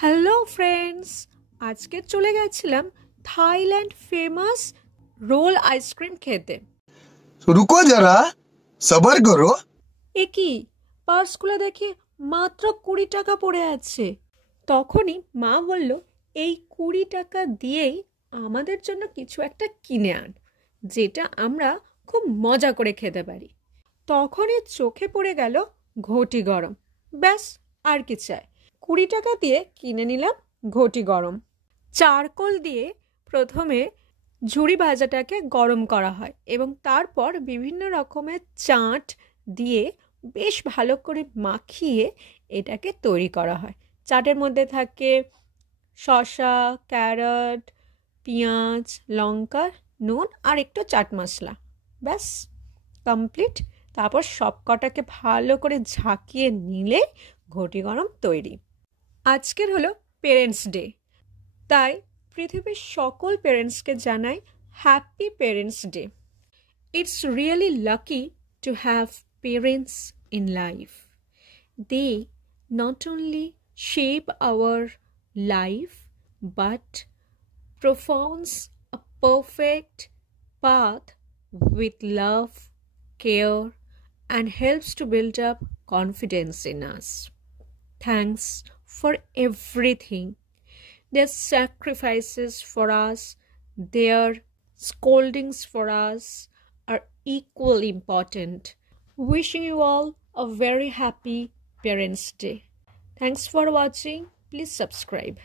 Hello friends, আজকে চলে গেছিলাম থাইল্যান্ড ফেমাস রোল আইসক্রিম খেতে। रुको जरा सबर करो। এ কি, পার্সগুলো দেখি মাত্র 20 টাকা পড়ে আছে। তখনই মা বলল, এই 20 টাকা দিয়েই আমাদের জন্য কিছু একটা কিনে আন, যেটা আমরা খুব মজা করে খেতে পারি। তখনই চোখে পড়ে গেল ঘটি গরম। ব্যাস, আর কি চাই। 20 টাকা দিয়ে কিনে নিলাম ঘটি গরম। চারকোল দিয়ে প্রথমে ঝুরি ভাজাটাকে গরম করা হয় এবং তারপর বিভিন্ন রকমের চাট দিয়ে বেশ ভালো করে মাখিয়ে এটাকে তৈরি করা হয়। চাটের মধ্যে থাকে শসা, ক্যারট, পেঁয়াজ, লঙ্কা, নুন আর একটু চাট মশলা। ব্যাস কমপ্লিট। তারপর সব কটাকে ভালো করে ঝাঁকিয়ে নিলে ঘটি গরম তৈরি। আজকের হলো পেরেন্টস ডে, তাই পৃথিবীর সকল পেরেন্টসকে জানাই happy parents day. It's really lucky to have parents in life. They not only shape our life but profounds a perfect path with love, care, and helps to build up confidence in us. Thanks for everything. Their sacrifices for us, their scoldings for us are equally important. Wishing you all a very happy Parents' Day. Thanks for watching. Please subscribe.